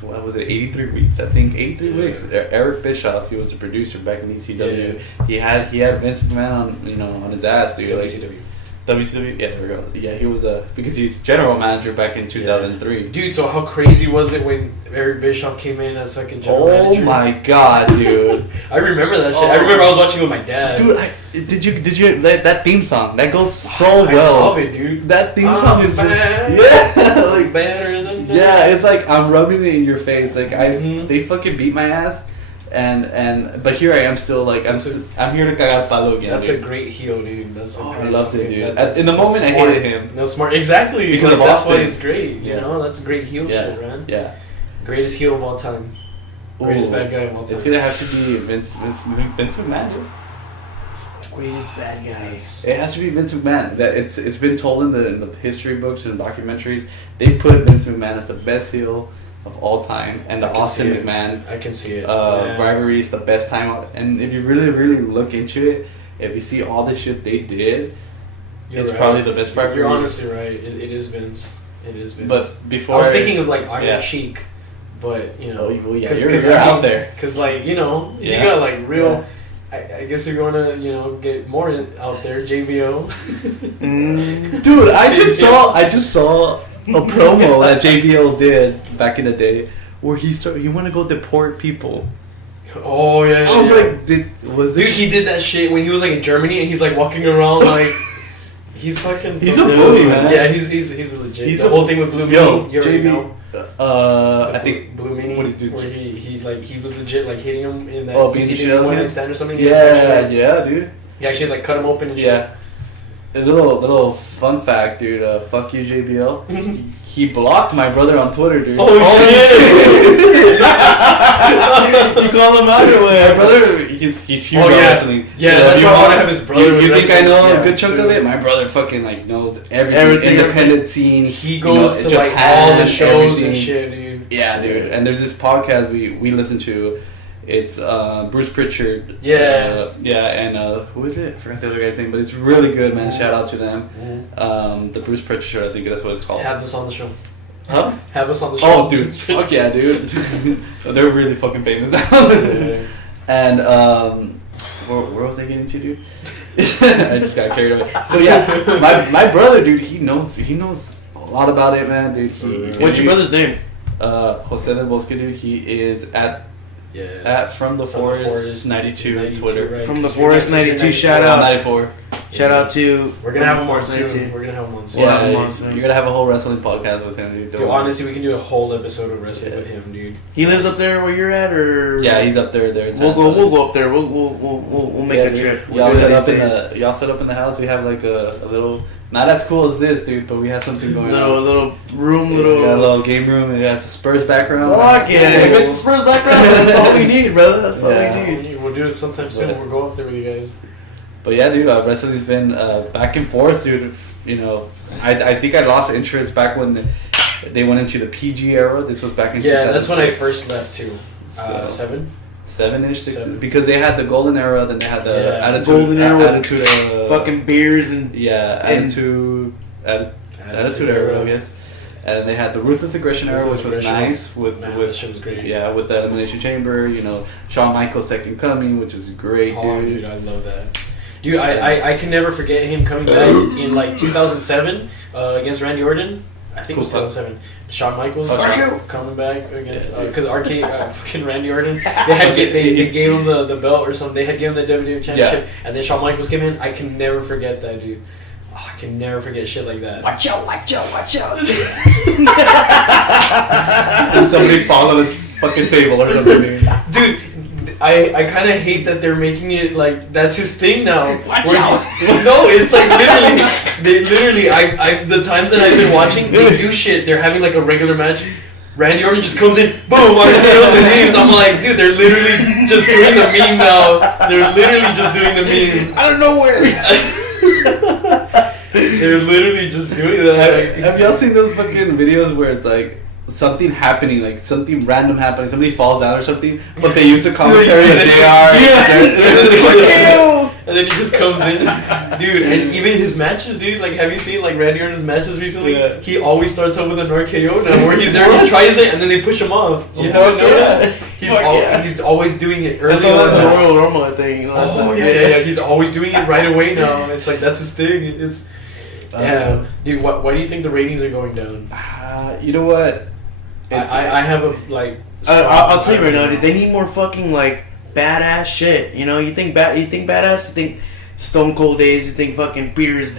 what was it, 83 weeks, I think. 83 weeks. Eric Bischoff, he was the producer back in ECW. Yeah. He had Vince McMahon on, you know, on his ass, dude. WCW. WCW? Yeah, there we go. Yeah, he was because he's general manager back in 2003. Dude, so how crazy was it when Eric Bischoff came in as fucking general manager? Oh my god, dude. I remember that shit. I remember I was watching with my dad. Dude, did you that theme song? That goes so well. I love it, dude. That theme song is just like better than that. Yeah, it's like I'm rubbing it in your face. Like they fucking beat my ass. But here I am still like I'm here to cagar palo again. That's dude. a great heel, dude. I loved it, dude. In the moment, I hated him. No, smart, exactly. Because of that's Austin. why it's great. You know, that's a great heel shit, man. Yeah. Greatest heel of all time. Greatest bad guy of all time. It's gonna have to be Vince McMahon, dude. Greatest bad guys. It has to be Vince McMahon. That it's been told in the history books and documentaries. They put Vince McMahon as the best heel of all time, and the Austin McMahon I can see it. rivalry is the best time. And if you really look into it, if you see all the shit they did, it's probably the best rivalry. You're honestly right. It is Vince. It is Vince. But before I was thinking of like Iron Sheik, but you know, because you're out there. Because like you know, you got like real. Yeah. I guess you're going to, you know, get more out there, JBO. Dude, I just saw a promo that JBL did back in the day where he want to go deport people. Oh yeah. I was like, dude, he did that shit when he was like in Germany and he's like walking around like he's fucking. He's a bully, man. Yeah, he's a legit. He's the whole thing with Blue Meanie. You already know. I think Blue Meanie. What did he do? Where he was legit like hitting him in that BCW one night stand or something. Yeah, dude. He actually like cut him open and shit. Yeah. A little fun fact, dude. Fuck you, JBL. He blocked my brother on Twitter, dude. Oh shit! You call him out or what? My brother, he's huge on wrestling. Yeah, that's why I want to have his brother. You think I know a good chunk of it? My brother fucking like knows everything. Independent scene. He goes to like all the shows and shit, dude. Yeah, dude. And there's this podcast we listen to. It's Bruce Pritchard. Yeah. And who is it? I forgot the other guy's name, but it's really good, man. Shout out to them. The Bruce Pritchard Show, I think that's what it's called. Have us on the show. Huh? Have us on the show. Oh, dude. Fuck yeah, dude. They're really fucking famous now. And where was I getting to, dude? I just got carried away. So yeah, my brother, dude, he knows a lot about it, man, dude. What's your brother's name? Jose del Bosque, dude. He is at From the Forest 92 Twitter. Right. From the Forest 92, shout out. 94. Shout out to. We're gonna have him on soon. We're gonna have him on soon. Yeah, you're gonna have a whole wrestling podcast with him, dude. Honestly, we can do a whole episode of wrestling with him, dude. He lives up there where you're at, or yeah, he's up there. We'll go up there. We'll make a trip. Y'all set up in the house. We have like a little. Not as cool as this, dude, but we have something going on. A little room, a little game room, and it's a Spurs background. Fuck yeah! If it's a Spurs background, that's all we need, brother. That's all we need. We'll do it sometime soon. We'll go up there with you guys. But yeah, dude, wrestling's been back and forth, dude. You know, I think I lost interest back when they went into the PG era. This was back in 2006. That's when I first left too. 7-ish, 6, because they had the golden era, then they had the attitude fucking beers and attitude era, I guess. And they had the Ruthless Aggression era, which was nice with was great. With the Elimination Chamber, you know, Shawn Michaels' Second Coming, which was great, dude. I love that. Dude, I can never forget him coming back in like 2007 against Randy Orton. I think Cool it was 2007. Shawn Michaels coming back against because fucking Randy Orton. They gave him the belt or something. They had given him the WWE Championship, and then Shawn Michaels came in. I can never forget that, dude. Oh, I can never forget shit like that. Watch out! Watch out! Watch out! And somebody falls on the fucking table or something. Dude, I kind of hate that they're making it like that's his thing now. Watch out! No, it's like literally, I the times that I've been watching, they do shit. They're having like a regular match. Randy Orton just comes in, boom, RKO's and leaves. I'm like, dude, they're literally just doing the meme now. They're literally just doing the meme. I don't know where. They're literally just doing that. Have y'all seen those fucking videos where it's like something happening, like something random happening, somebody falls down or something, but they use the commentary of JR. And then he just comes in, dude. And even his matches, dude. Like, have you seen like Randy Orton's matches recently? Yeah. He always starts out with an RKO now, where he's there, he tries it, and then they push him off. You haven't noticed? He's always doing it early. That's all the Royal Rumble thing. Oh yeah. He's always doing it right away now. It's like that's his thing. It's dude. Why do you think the ratings are going down? You know what? I have a like. I'll tell you right now, dude. They need more fucking like badass shit. You know, you think badass. You think Stone Cold days. You think fucking beers.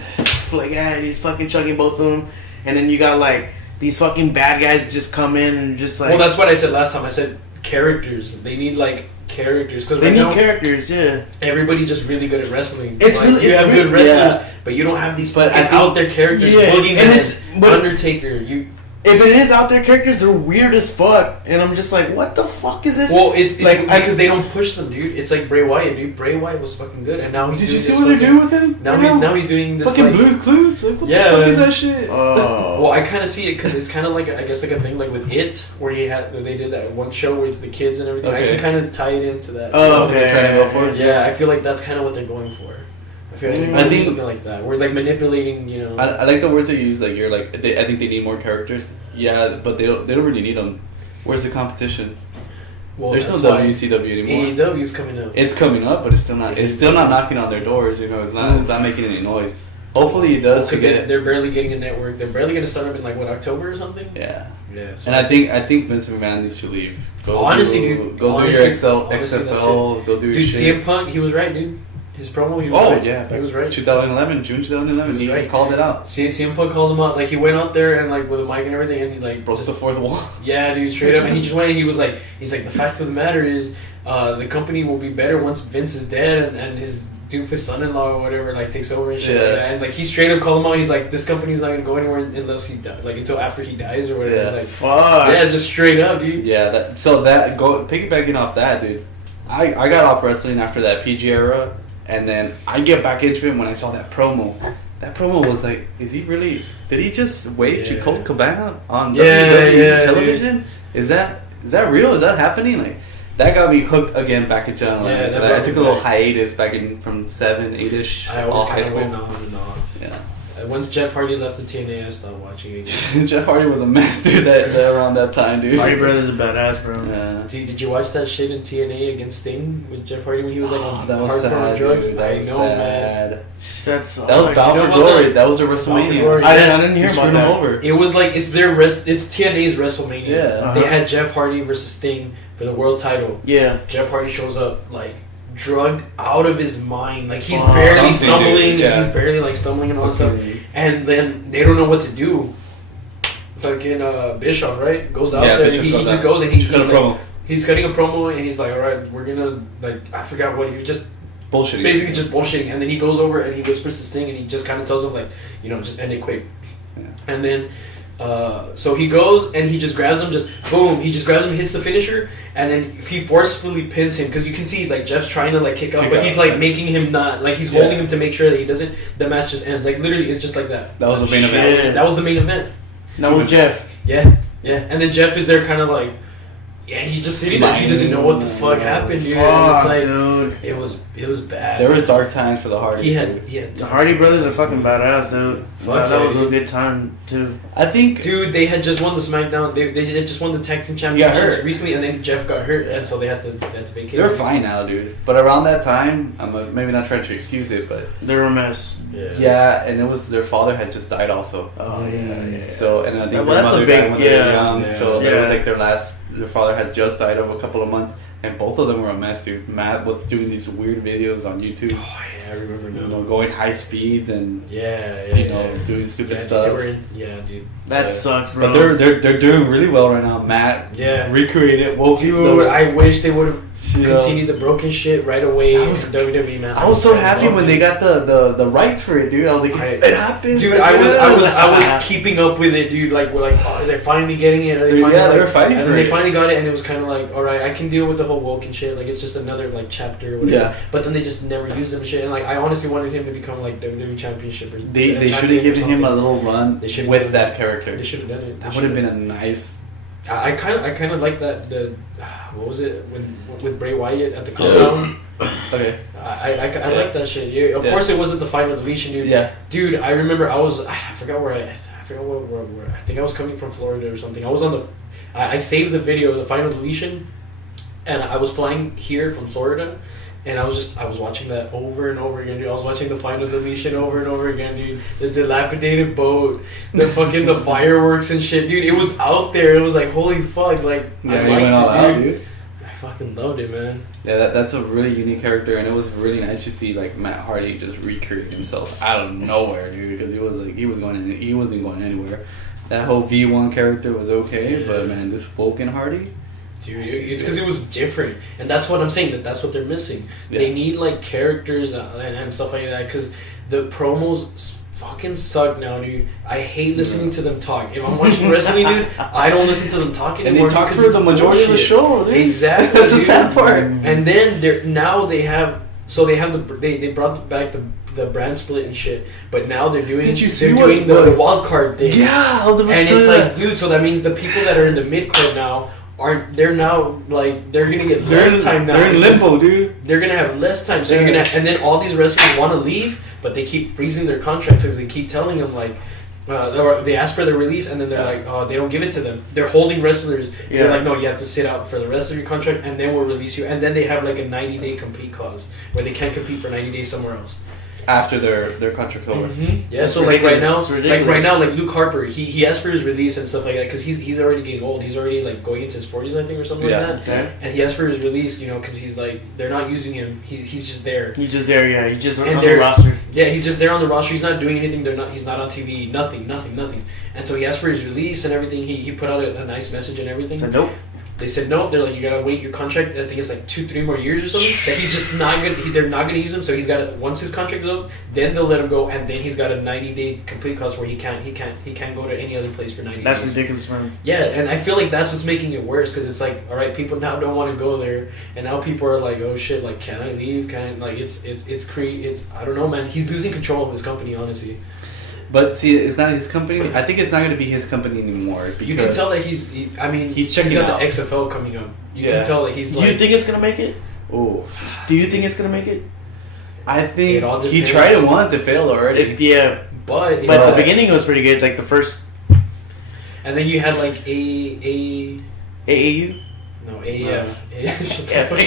Like he's fucking chugging both of them, and then you got like these fucking bad guys just come in and just like. Well, that's what I said last time. I said characters. They need like characters because they need characters. Yeah. Everybody's just really good at wrestling. It's like, really you have good wrestlers, but you don't have these fucking I think- out there characters. Yeah, Boogeyman, and it's- but- Undertaker. If it is out there characters, they're weird as fuck, and I'm just like, what the fuck is this? Well, it's like because they don't push them, dude. It's like Bray Wyatt, dude. Bray Wyatt was fucking good, and now he's. Did doing you see this what they're fucking- doing with him? Now he's doing this fucking like, Blue's Clues. Like, what the fuck is that shit? Well, I kind of see it because it's kind of like I guess like a thing like with It, where they did that one show with the kids and everything. Okay. I can kind of tie it into that. Oh, okay. They're trying to go for it. Yeah, I feel like that's kind of what they're going for. I feel like they're I going for think- something like that. We're like manipulating, you know. I like the words they use. Like you're like, I think they need more characters. Yeah, but they don't really need them. Where's the competition? Well, There's no that's why WCW anymore. AEW's coming up. It's coming up, but it's still not. It's still not knocking on their doors. You know, it's not making any noise. Hopefully, it does. Because they're barely getting a network. They're barely going to start up in like what, October or something. Yeah. Yeah. So And I think Vince McMahon needs to leave. Go do your XFL. Go do your dude, shit. CM Punk, he was right, dude. His promo, he was right. Yeah, he was right. June 2011. He was right. He called it out. CM Punk called him out. Like he went out there and like with a mic and everything, and he like Broke the fourth wall. Yeah, dude, straight up. And he just went and he's like, the fact of the matter is, the company will be better once Vince is dead and his doofus son-in-law or whatever like takes over and shit like that. And like he straight up called him out. He's like, this company's not gonna go anywhere unless he like until after he dies or whatever. Yeah. It's like, fuck. yeah, just straight up, dude. Yeah, piggybacking off that, dude. I got off wrestling after that PG era, and then I get back into it when I saw that promo. That promo was like, is he really? Did he just wave to Colt Cabana on WWE television? Dude. Is that real? Is that happening? Like, that got me hooked again back into it. I took a little hiatus back in from 7, 8-ish. I always kind of went on and off. Yeah. Once Jeff Hardy left the TNA, I stopped watching it again. Jeff Hardy was a mess, dude, around that time, dude. Hardy Brothers a badass, bro. Yeah. Did you watch that shit in TNA against Sting with Jeff Hardy when he was like on hardcore drugs? Dude, that was sad. That was Bound for Glory. That was a WrestleMania. I didn't hear about that. Over. It was like it's TNA's WrestleMania. Yeah. Uh-huh. They had Jeff Hardy versus Sting for the world title. Yeah. Jeff Hardy shows up like drugged out of his mind, like he's barely stumbling, he's barely like stumbling and all that stuff, and then they don't know what to do. Fucking Bischoff, right, goes out there, and he just goes and he's cutting a promo, and he's like, all right, we're gonna like, I forgot what, he just bullshitting, basically just bullshitting, and then he goes over and he whispers to Sting, and he just kind of tells him like, you know, just end it quick, and then. So he goes and he just grabs him, hits the finisher, and then he forcefully pins him because you can see like Jeff's trying to like kick up, but he's like making him not, like he's holding him to make sure that he doesn't. The match just ends, like literally, it's just like that. That was the main event. That was the main event. Now with Jeff. Yeah, and then Jeff is there, kind of like, Yeah, he's just sitting there. He doesn't know what the fuck happened, dude. Fuck, It's like, dude. it was bad. There was dark times for the Hardys. The Hardy brothers are fucking badass, dude. Fuck that yeah, was a dude. good time too. I think, Dude, they had just won the SmackDown. They had just won the tag team got championships hurt. recently, and then Jeff got hurt, and so they had to vacate. they're fine now, dude. But around that time, maybe not trying to excuse it, but They're a mess. yeah, and it was their father had just died also. Oh yeah. So, and I think Well, their that's a mother big- died when they were yeah. young. So that was Yeah. like their father had just died of a couple of months, and both of them were a mess, dude. Matt was doing these weird videos on YouTube, Oh yeah, I remember you now. know, going high speeds and Yeah, you know doing stupid yeah, stuff. They were dude. That Yeah. sucks, bro. But they're doing really well right now. Matt Yeah. recreated. Well, Dude, I wish they would have you know, continued the broken shit right away in I was- WWE, man. I was so happy loved when it. they got the rights for it, dude. I was like, it happened. Dude, I was keeping up with it, dude. Like, we're like, oh, they're finally getting it. Dude, Finally, yeah, they like, were fighting and for they it. finally got it, and it was kind of like, all right, I can deal with the whole woke and shit. Like, it's just another like chapter. Or whatever. Yeah. But then they just never used him and shit. And like, I honestly wanted him to become like WWE championship. Or They should champion have or given him a something. little run They should've with done that it. character. They should have done it. That would have been a nice. I kind of like that. What was it when with Bray Wyatt at the compound? Okay. I like that shit. Yeah, of course, it wasn't the final deletion, dude. Yeah. Dude, I remember I forgot where I forgot where I think I was coming from Florida or something. I was on I saved the video, the final deletion, and I was flying here from Florida, and I was watching that over and over again, dude. I was watching the final deletion over and over again, dude. The dilapidated boat, the fucking the fireworks and shit, dude. It was out there. It was like, holy fuck, like Yeah, I he liked went all it, out, dude. dude. I fucking loved it, man. Yeah, that's a really unique character, and it was really nice to see like Matt Hardy just recreate himself out of nowhere, dude. Because he wasn't going anywhere. That whole V1 character was okay, Yeah. but man, this Vulcan Hardy. Dude, it's because it was different, and that's what I'm saying. That's what they're missing. Yeah. They need like characters and stuff like that. Because the promos fucking suck now, dude. I hate listening to them talk. If I'm watching wrestling, dude, I don't listen to them talk And anymore. they talk because for it's the majority of the bullshit. show. Dude. Exactly. That's the dude. sad part. And then they brought back the brand split and shit. But now they're doing Did you see they're doing what- the wild card thing. Yeah, I was about And to it's say like, dude, so that means the people that are in the mid card now they're now like they're gonna get they're less in, time now. they're in because limbo, dude. They're gonna have less time, so Yeah. you're gonna, and then all these wrestlers want to leave, but they keep freezing their contracts because they keep telling them like, they ask for their release, and then they're like, oh, they don't give it to them. They're holding wrestlers. Yeah. They're like, no, you have to sit out for the rest of your contract, and then we'll release you. And then they have like a 90-day compete clause where they can't compete for 90 days somewhere else. After their contract's over. Mm-hmm. Yeah, That's so like right ridiculous. now, It's ridiculous. like Luke Harper, he asked for his release and stuff like that because he's already getting old. He's already like going into his 40s, I think, or something Yeah. like that. Okay. And he asked for his release, you know, because he's like they're not using him. He's just there. He's just there, yeah. He's just And on the they're- roster. Yeah, he's just there on the roster. He's not doing anything. He's not on TV. Nothing. And so he asked for his release and everything. He put out a nice message and everything. So nope. They said no. They're like, you gotta wait your contract. I think it's like 2-3 more years or something. That he's just not gonna. They're not gonna use him. So he's got to, once his contract is up, then they'll let him go, and then he's got a 90-day complete clause where he can't go to any other place for 90 That's days. ridiculous, man. Yeah, and I feel like that's what's making it worse because it's like, all right, people now don't want to go there, and now people are like, oh shit, like, can I leave? Can I, like, it's I don't know, man. He's losing control of his company, honestly. But see, it's not his company. I think it's not going to be his company anymore. Because You can tell that he's checking got out. the XFL coming up. You Yeah. can tell that he's Do like. you think it's gonna make it? Oh, Do you think it's gonna make it? I think It all he depends. tried it once. It failed already. Yeah. But But the beginning was pretty good. Like the first and then you had like AAU. No, AAF. Shut the fuck up.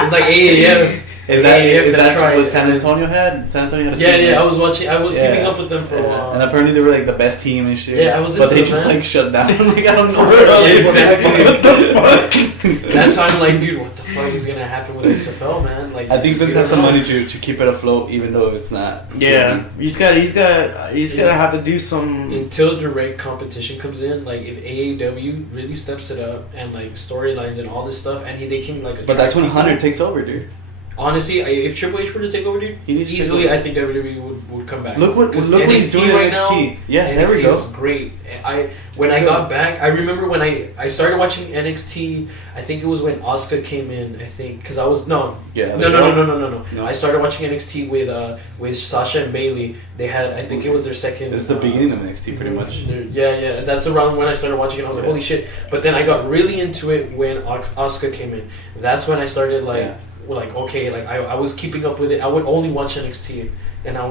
It's like AAF. Is that that's right. what San Antonio had? San Antonio had a Yeah, team, yeah. right? I was watching. I was Yeah. keeping up with them for a while. And apparently they were like the best team and shit. Yeah, I was But into they them, just man. like shut down. like I don't know. Yeah, exactly. What the fuck? That's why I'm like, dude, what the fuck is gonna happen with XFL, man? Like, I think Vince you has don't the know. money to keep it afloat, even though it's not. Yeah, he's gonna have to do some. Until direct competition comes in, like if AEW really steps it up and like storylines and all this stuff, and they can like. But that's attract when people. Hunter takes over, dude. honestly, if Triple H were to take over, dude, He needs to easily, take over. I think WWE would come back. Look what he's NXT doing right NXT. now. Yeah, there we NXT go. is great. When I got back, I remember when I started watching NXT. I think it was when Asuka came in. I think because I was no. I started watching NXT with Sasha and Bailey. They had, I think it was their second. It's the beginning of NXT, pretty much. Yeah. That's around when I started watching it. I was like, holy shit! But then I got really into it when Asuka came in. That's when I started I was keeping up with it. I would only watch NXT, and I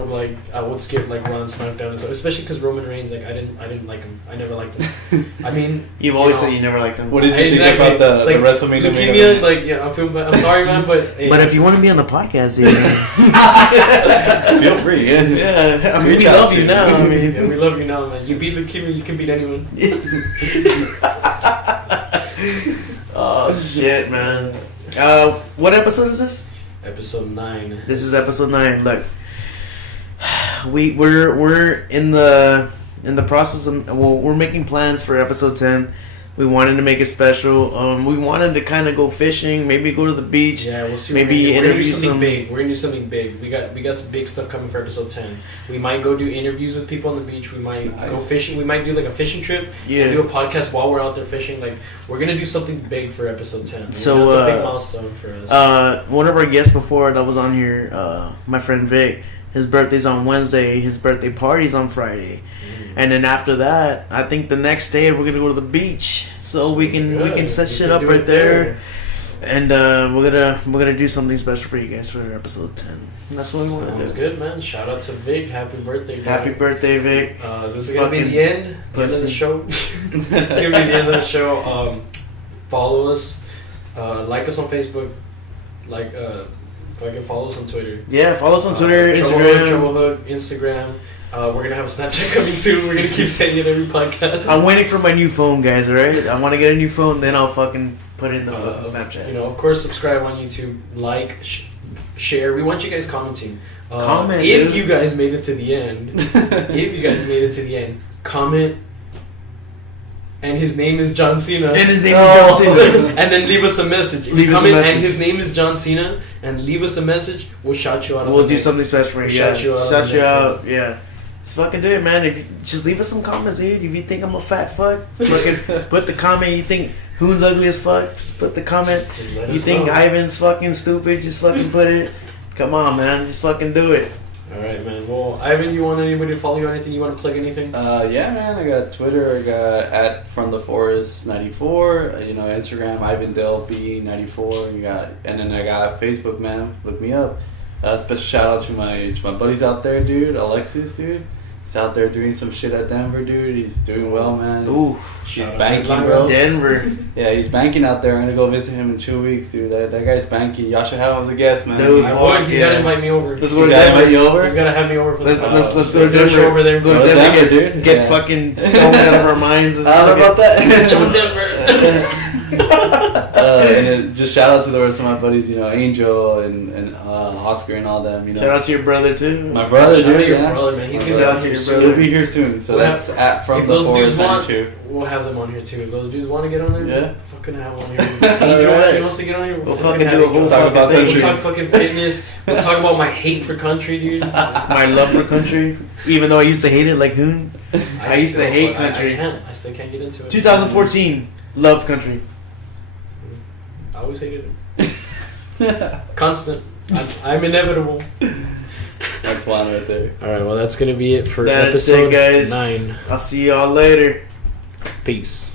would skip like Raw and SmackDown and stuff. Especially because Roman Reigns, like I didn't like him. I never liked him. I mean, You've always said you never liked him. What did you think about the WrestleMania? Leukemia, like I'm sorry, man, but hey, but if you want to be on the podcast, dude, feel free. Yeah, I mean, we love you now. I mean, yeah, we love you now, man. You beat leukemia, you can beat anyone. Oh shit, man. What episode is this? Episode 9. This is episode 9. Look, we're in the process of we're making plans for episode 10. We wanted to make it special. We wanted to kind of go fishing, maybe go to the beach. Yeah, we'll see. Maybe we're gonna do interview something big. We're gonna do something big. We got some big stuff coming for episode 10. We might go do interviews with people on the beach. We might go fishing. We might do like a fishing trip. Yeah. And do a podcast while we're out there fishing. Like we're gonna do something big for episode 10. So that's a big milestone for us. One of our guests before that was on here, my friend Vic. His birthday's on Wednesday. His birthday party's on Friday. And then after that, I think the next day we're gonna go to the beach, so we can set shit up right there, and we're gonna do something special for you guys for episode 10. And that's what we want to do. Sounds good, man. Shout out to Vic. Happy birthday, Vic. Happy birthday, Vic. This is gonna be the end of the show. It's gonna be the end of the show. Follow us, like us on Facebook, fucking follow us on Twitter. Yeah, follow us on Twitter, Instagram. Trouble Hook, Instagram. We're gonna have a Snapchat coming soon. We're gonna keep saying it every podcast. I'm waiting for my new phone, guys. Alright, I want to get a new phone, then I'll fucking put it in the fucking Snapchat. Of course, subscribe on YouTube, like, share. We want you guys commenting. Comment if dude. you guys made it to the end. Comment. And his name is John Cena. And his name is John Cena. And then leave us a message. If Leave you us a comment message. and his name is John Cena and leave us a message, we'll shout you out. We'll do something special for you. Shout you out. Shout you out. Yeah. Just fucking do it, man. If you just leave us some comments, dude. If you think I'm a fat fuck, fucking put the comment. You think Hoon's ugly as fuck? Put the comment. Just let You us think know. Ivan's fucking stupid? Just fucking put it. Come on, man. Just fucking do it. Alright, man. Well, Ivan, you want anybody to follow you or anything? You want to plug anything? Yeah, man. I got Twitter. I got at FromTheForest94. Instagram IvanDaleB94. And then I got Facebook, man. Look me up. Special shout out to my buddies out there, dude. Alexis, dude. He's out there doing some shit at Denver, dude. He's doing well, man. Ooh, he's banking, bro. Denver. Yeah, he's banking out there. I'm gonna go visit him in 2 weeks, dude. That guy's banking. Y'all should have him as a guest, man. Dude, I would. He's got to invite me over. Let's go to You gotta invite Denver. you over? He's got to have me over for the Let's go to do a show Denver. over there. Go to Go to Denver, Denver, dude. get Yeah. fucking stoned out of our minds. I don't know about that. John Denver. And then just shout out to the rest of my buddies, Angel and Oscar and all them, Shout out to your brother too. My brother, Shout out dude. your Yeah. brother, man. He's My going to brother. be out here Your soon. He'll be here soon, so We'll that's at From if the those dudes Forest want, 92. we'll have them on here too. If those dudes want to get on there, Yeah. fucking have them on here. Angel, Alright. he wants to get on here. We'll fucking do a whole Talk fucking about thing. We'll country. talk fucking fitness. We'll talk about my hate for country, dude. My love for country, even though I used to hate it like Hoon. I used to hate country. I still can't get into it. 2014, loved country. I always hated it. Constant. I'm inevitable. That's one right there. All right, well, that's going to be it for That's episode it, guys. 9. I'll see y'all later. Peace.